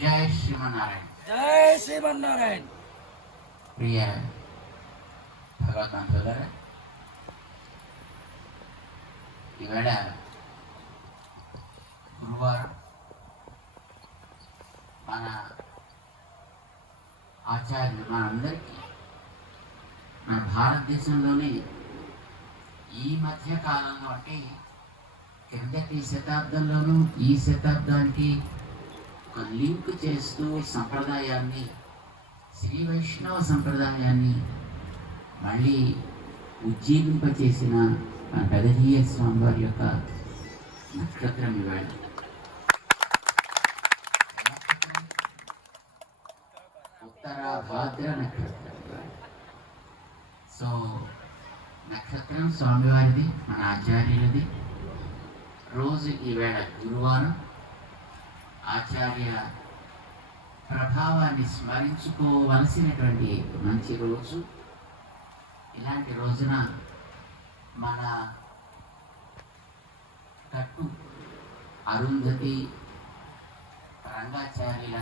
జై శ్రీమన్నారాయణ. జై శ్రీమన్నారాయణ. ప్రియ భగవద్బంధువులారా, ఈవేళ గురువారం మన ఆచార్యులు మనందరికీ మన భారతదేశంలోనే ఈ మధ్య కాలంలో అంటే కిందటి శతాబ్దంలోనూ ఈ శతాబ్దానికి ఒక లింక్ చేస్తూ సంప్రదాయాన్ని, శ్రీ వైష్ణవ సంప్రదాయాన్ని మళ్ళీ ఉజ్జీవింపచేసిన మన పెదజీయ స్వామి వారి యొక్క నక్షత్రం ఇవాళ. ఉత్తరాభాద్ర నక్షత్రం. సో నక్షత్రం స్వామివారిది, మన ఆచార్యులది. రోజు ఈవేళ గురువారం ఆచార్య ప్రభావాన్ని స్మరించుకోవలసినటువంటి మంచి రోజు. ఇలాంటి రోజున మన కట్టు అరుంధతి రంగాచార్యుల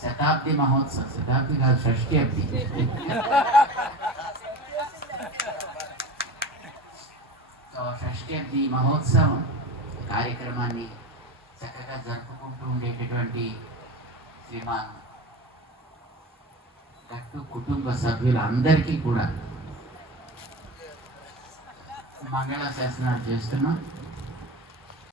శతాబ్ది మహోత్సవం, శతాబ్ది కాదు షష్ఠి అబ్ది, షష్ఠి అబ్ది మహోత్సవం కార్యక్రమాన్ని చక్కగా జరుపుకుంటూ ఉండేటటువంటి శ్రీమాన్ గట్టు కుటుంబ సభ్యులందరికీ కూడా మంగళ శాసనాలు చేస్తున్నాం.